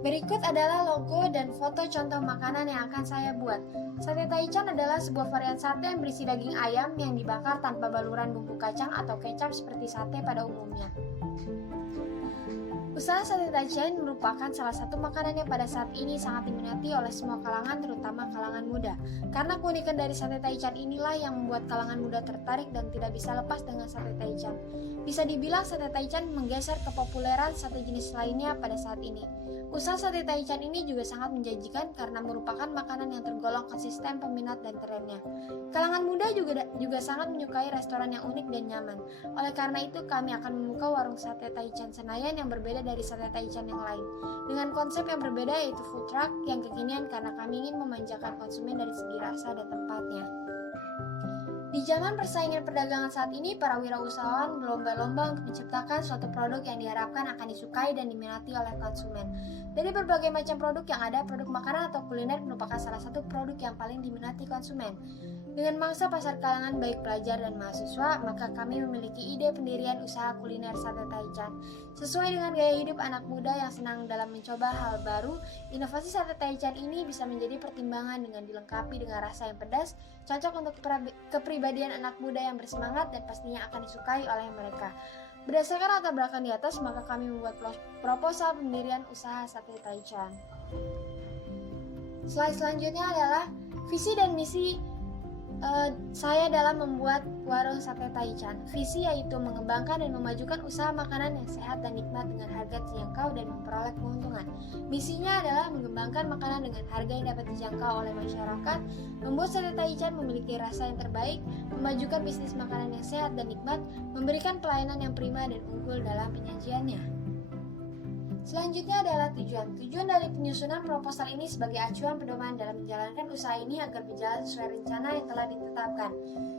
Berikut adalah logo dan foto contoh makanan yang akan saya buat. Sate taichan adalah sebuah varian sate yang berisi daging ayam yang dibakar tanpa baluran bumbu kacang atau kecap seperti sate pada umumnya. Usaha sate taichan merupakan salah satu makanan yang pada saat ini sangat diminati oleh semua kalangan, terutama kalangan muda. Karena keunikan dari sate taichan inilah yang membuat kalangan muda tertarik dan tidak bisa lepas dengan sate taichan. Bisa dibilang sate taichan menggeser kepopuleran sate jenis lainnya pada saat ini. Usaha sate taichan ini juga sangat menjanjikan karena merupakan makanan yang tergolong konsisten peminat dan trennya. Kalangan muda juga sangat menyukai restoran yang unik dan nyaman. Oleh karena itu, kami akan membuka warung sate taichan Senayan yang berbeda dari sate taichan yang lain. Dengan konsep yang berbeda yaitu food truck yang kekinian karena kami ingin memanjakan konsumen dari segi rasa dan tempatnya. Di zaman persaingan perdagangan saat ini, para wirausahawan berlomba-lomba untuk menciptakan suatu produk yang diharapkan akan disukai dan diminati oleh konsumen. Dari berbagai macam produk yang ada, produk makanan atau kuliner merupakan salah satu produk yang paling diminati konsumen. Dengan mangsa pasar kalangan baik pelajar dan mahasiswa, maka kami memiliki ide pendirian usaha kuliner sate taichan. Sesuai dengan gaya hidup anak muda yang senang dalam mencoba hal baru, inovasi sate taichan ini bisa menjadi pertimbangan dengan dilengkapi dengan rasa yang pedas, cocok untuk kepribadian anak muda yang bersemangat dan pastinya akan disukai oleh mereka. Berdasarkan latar belakang di atas, maka kami membuat proposal pendirian usaha sate taichan. Slide selanjutnya adalah visi dan misi saya dalam membuat warung sate taichan. Visi yaitu mengembangkan dan memajukan usaha makanan yang sehat dan nikmat dengan harga terjangkau dan memperoleh keuntungan. Misinya adalah mengembangkan makanan dengan harga yang dapat dijangkau oleh masyarakat, membuat sate taichan memiliki rasa yang terbaik, memajukan bisnis makanan yang sehat dan nikmat, memberikan pelayanan yang prima dan unggul dalam penyajiannya. Selanjutnya adalah tujuan. Tujuan dari penyusunan proposal ini sebagai acuan pedoman dalam menjalankan usaha ini agar berjalan sesuai rencana yang telah ditetapkan.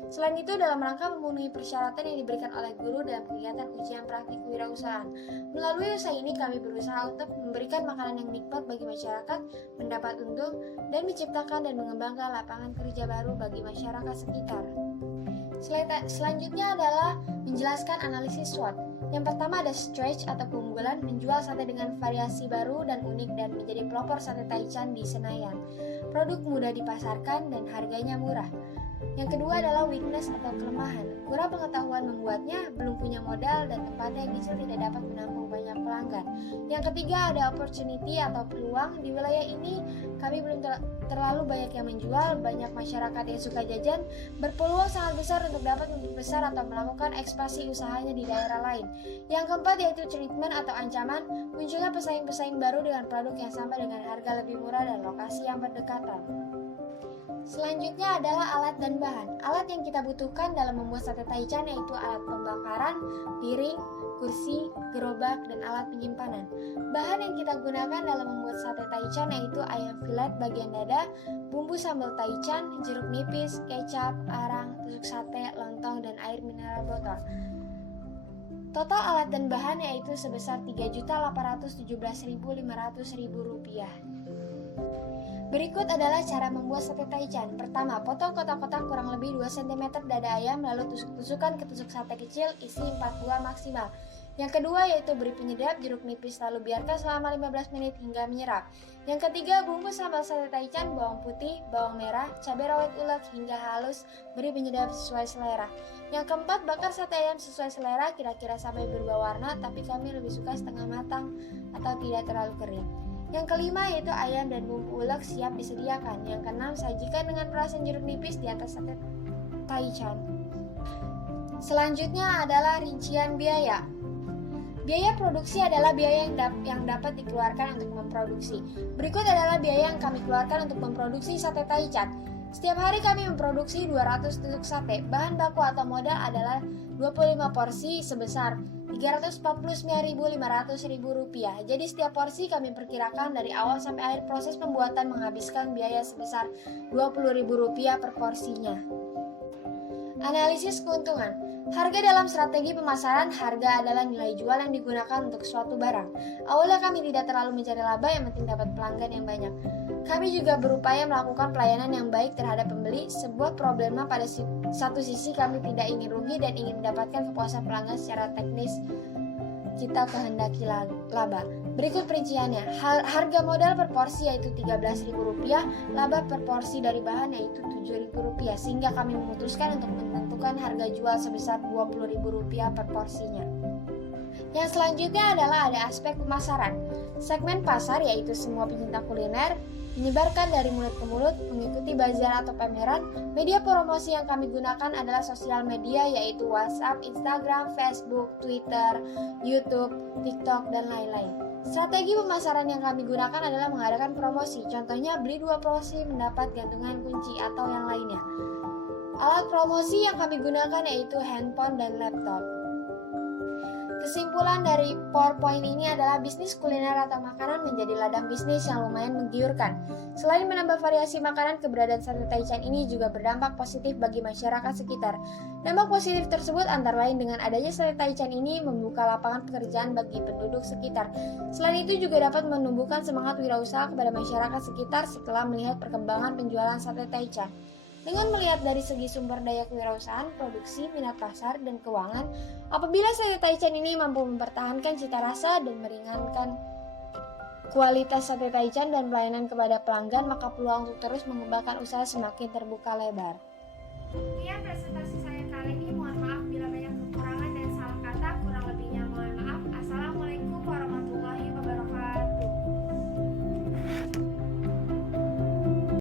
Selain itu, dalam rangka memenuhi persyaratan yang diberikan oleh guru dalam kegiatan ujian praktik kewirausahaan. Melalui usaha ini, kami berusaha untuk memberikan makanan yang nikmat bagi masyarakat, mendapat untung, dan menciptakan dan mengembangkan lapangan kerja baru bagi masyarakat sekitar. Selanjutnya adalah menjelaskan analisis SWOT. Yang pertama ada stretch atau keunggulan, menjual sate dengan variasi baru dan unik dan menjadi pelopor sate taichan di Senayan. Produk mudah dipasarkan dan harganya murah. Yang kedua adalah weakness atau kelemahan. Kurang pengetahuan membuatnya, belum punya modal, dan tempatnya yang kecil tidak dapat menampung banyak pelanggan. Yang ketiga ada opportunity atau peluang. Di wilayah ini kami belum terlalu banyak yang menjual, banyak masyarakat yang suka jajan, berpeluang sangat besar untuk dapat memperbesar atau melakukan ekspansi usahanya di daerah lain. Yang keempat yaitu treatment atau ancaman, munculnya pesaing-pesaing baru dengan produk yang sama dengan harga lebih murah dan lokasi yang berdekatan. Selanjutnya adalah alat dan bahan. Alat yang kita butuhkan dalam membuat sate taichan yaitu alat pembakaran, piring, kursi, gerobak, dan alat penyimpanan. Bahan yang kita gunakan dalam membuat sate taichan yaitu ayam filet bagian dada, bumbu sambal taichan, jeruk nipis, kecap, arang, tusuk sate, lontong, dan air mineral botol. Total alat dan bahan yaitu sebesar Rp3.817.500. Berikut adalah cara membuat sate taichan. Pertama, potong kotak-kotak kurang lebih 2 cm dada ayam, lalu tusuk-tusukkan ke tusuk sate kecil, isi 4 buah maksimal. Yang kedua yaitu beri penyedap jeruk nipis, lalu biarkan selama 15 menit hingga menyerap. Yang ketiga, bumbu sambal sate taichan, bawang putih, bawang merah, cabai rawit ulek hingga halus, beri penyedap sesuai selera. Yang keempat, bakar sate ayam sesuai selera, kira-kira sampai berubah warna, tapi kami lebih suka setengah matang atau tidak terlalu kering. Yang kelima yaitu ayam dan bumbu ulek siap disediakan. Yang keenam, sajikan dengan perasan jeruk nipis di atas sate taichan. Selanjutnya adalah rincian biaya. Biaya produksi adalah biaya yang dapat dikeluarkan untuk memproduksi. Berikut adalah biaya yang kami keluarkan untuk memproduksi sate taichan. Setiap hari kami memproduksi 200 tusuk sate. Bahan baku atau modal adalah 25 porsi sebesar Rp349.500. Jadi setiap porsi kami perkirakan dari awal sampai akhir proses pembuatan menghabiskan biaya sebesar Rp20.000 per porsinya. Analisis keuntungan. Harga dalam strategi pemasaran, harga adalah nilai jual yang digunakan untuk suatu barang. Awalnya kami tidak terlalu mencari laba, yang penting dapat pelanggan yang banyak. Kami juga berupaya melakukan pelayanan yang baik terhadap pembeli. Sebuah problema pada satu sisi kami tidak ingin rugi dan ingin mendapatkan kepuasan pelanggan secara teknis. Kita kehendaki laba. Berikut rinciannya. Harga modal per porsi yaitu Rp13.000, laba per porsi dari bahan yaitu Rp7.000, sehingga kami memutuskan untuk menentukan harga jual sebesar Rp20.000 per porsinya. Yang selanjutnya adalah ada aspek pemasaran. Segmen pasar yaitu semua pencinta kuliner, menyebarkan dari mulut ke mulut, mengikuti bazar atau pameran. Media promosi yang kami gunakan adalah sosial media yaitu WhatsApp, Instagram, Facebook, Twitter, YouTube, TikTok, dan lain-lain. Strategi pemasaran yang kami gunakan adalah mengadakan promosi. Contohnya beli 2 porsi mendapat gantungan kunci atau yang lainnya. Alat promosi yang kami gunakan yaitu handphone dan laptop. Kesimpulan dari PowerPoint ini adalah bisnis kuliner atau makanan menjadi ladang bisnis yang lumayan menggiurkan. Selain menambah variasi makanan, keberadaan sate Taichan ini juga berdampak positif bagi masyarakat sekitar. Dampak positif tersebut antara lain dengan adanya sate Taichan ini membuka lapangan pekerjaan bagi penduduk sekitar. Selain itu juga dapat menumbuhkan semangat wirausaha kepada masyarakat sekitar setelah melihat perkembangan penjualan sate Taichan. Dengan melihat dari segi sumber daya kewirausahaan, produksi, minat pasar, dan keuangan, apabila sate Taichan ini mampu mempertahankan cita rasa dan meringankan kualitas sate Taichan dan pelayanan kepada pelanggan, maka peluang untuk terus mengembangkan usaha semakin terbuka lebar. Sekian presentasi